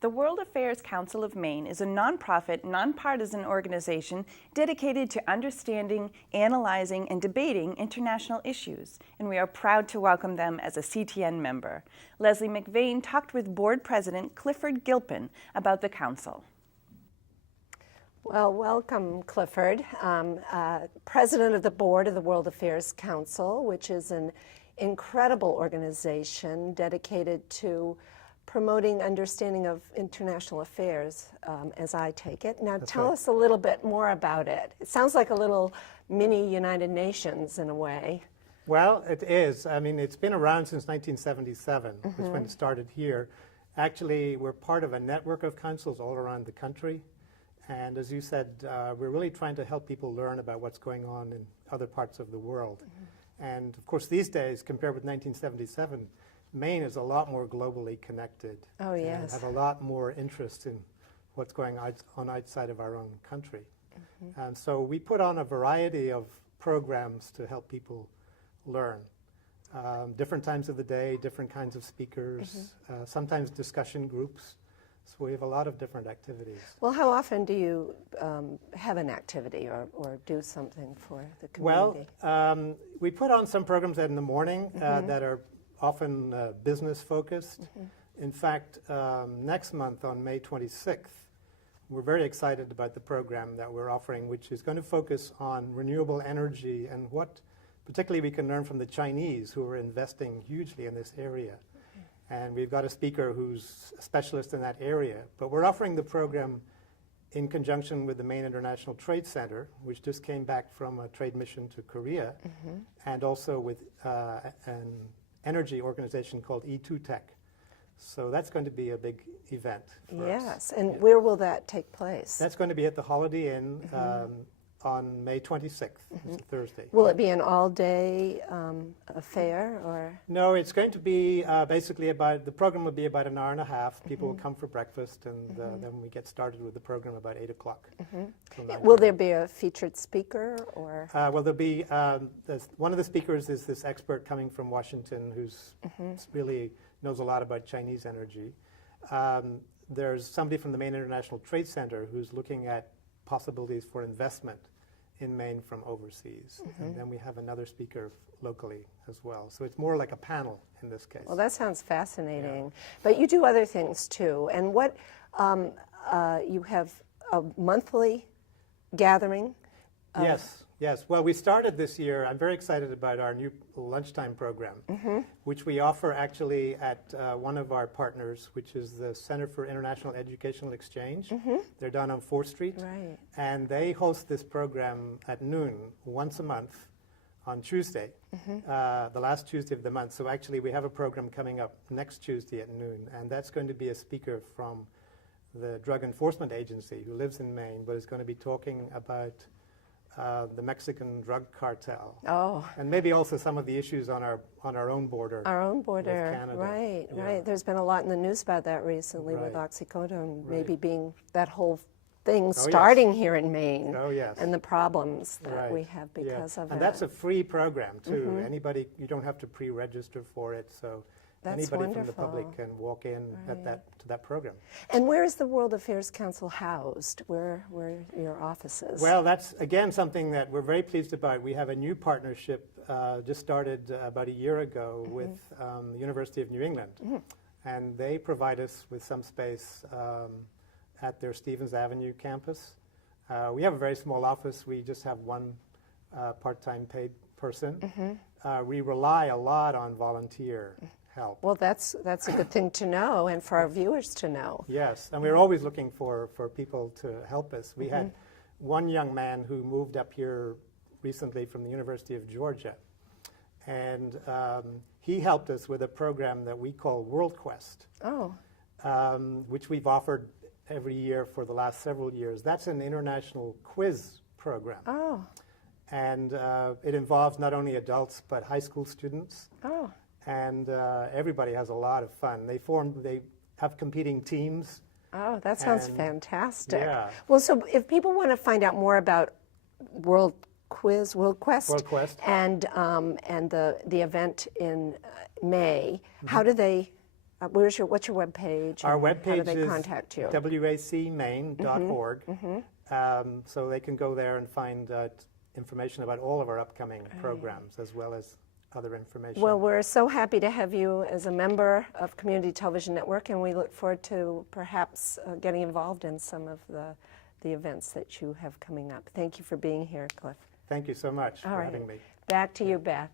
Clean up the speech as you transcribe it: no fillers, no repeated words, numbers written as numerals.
The World Affairs Council of Maine is a nonprofit, nonpartisan organization dedicated to understanding, analyzing, and debating international issues, and we are proud to welcome them as a CTN member. Leslie McVane talked with Board President Clifford Gilpin about the Council. Well, welcome, Clifford, President of the Board of the World Affairs Council, which is an incredible organization dedicated to promoting understanding of international affairs, as I take it. Now, tell us a little bit more about it. It sounds like a little mini United Nations in a way. Well, it is. I mean, it's been around since 1977, which is when it started here. Actually, we're part of a network of councils all around the country. And as you said, we're really trying to help people learn about what's going on in other parts of the world. And of course, these days, compared with 1977, Maine is a lot more globally connected. Oh, yes. And have a lot more interest in what's going on outside of our own country. And so we put on a variety of programs to help people learn. Different times of the day, different kinds of speakers, sometimes discussion groups. So we have a lot of different activities. Well, how often do you have an activity or do something for the community? Well, we put on some programs in the morning that are often business focused. In fact, next month on May 26th, we're very excited about the program that we're offering, which is going to focus on renewable energy and what particularly we can learn from the Chinese, who are investing hugely in this area. And we've got a speaker who's a specialist in that area. But we're offering the program in conjunction with the Maine International Trade Center, which just came back from a trade mission to Korea, and also with an energy organization called E2 Tech. So that's going to be a big event for us. Yes, and where will that take place? That's going to be at the Holiday Inn on May 26th, it's a Thursday. Will it be an all-day affair, or? No, it's going to be basically the program will be about an hour and a half. People will come for breakfast, and then we get started with the program about 8 o'clock. Will there be a featured speaker, or? Well, there'll be, one of the speakers is this expert coming from Washington who's really knows a lot about Chinese energy. There's somebody from the Maine International Trade Center who's looking at possibilities for investment in Maine from overseas. And then we have another speaker locally as well. So it's more like a panel in this case. Well, that sounds fascinating. Yeah. But you do other things too. And what, you have a monthly gathering? Yes. Well, we started this year, I'm very excited about our new lunchtime program, which we offer actually at one of our partners, which is the Center for International Educational Exchange. They're down on 4th Street. Right. And they host this program at noon once a month on Tuesday, the last Tuesday of the month. So actually we have a program coming up next Tuesday at noon, and that's going to be a speaker from the Drug Enforcement Agency who lives in Maine, but is going to be talking about the Mexican drug cartel. Oh. And maybe also some of the issues on our own border. Our own border, with Canada. Right, Yeah. right. There's been a lot in the news about that recently with oxycodone, maybe Right. being that whole thing starting here in Maine. Oh, yes. And the problems that we have because of and that. that's a free program, too. Anybody, you don't have to pre-register for it, so That's anybody from the wonderful. public can walk in at to that program. And where is the World Affairs Council housed? Where are your offices? Well, that's, again, something that we're very pleased about. We have a new partnership just started about a year ago with the University of New England. And they provide us with some space at their Stevens Avenue campus. We have a very small office. We just have one part-time paid person. We rely a lot on volunteer help. Well, that's a good thing to know, and for our viewers to know. Yes, and we're always looking for people to help us. We had one young man who moved up here recently from the University of Georgia, and he helped us with a program that we call World Quest, which we've offered every year for the last several years. That's an international quiz program. Oh. And it involves not only adults, but high school students. Oh. And everybody has a lot of fun. They have competing teams. Oh, that sounds fantastic. Yeah. Well, so if people want to find out more about World Quest, and the event in May, how do they what's your webpage? Our and webpage how do they is contact you? wacmaine.org. So they can go there and find information about all of our upcoming programs, as well as other information. Well, we're so happy to have you as a member of Community Television Network, and we look forward to perhaps getting involved in some of the events that you have coming up. Thank you for being here, Cliff. Thank you so much for having me. Back to you, Beth.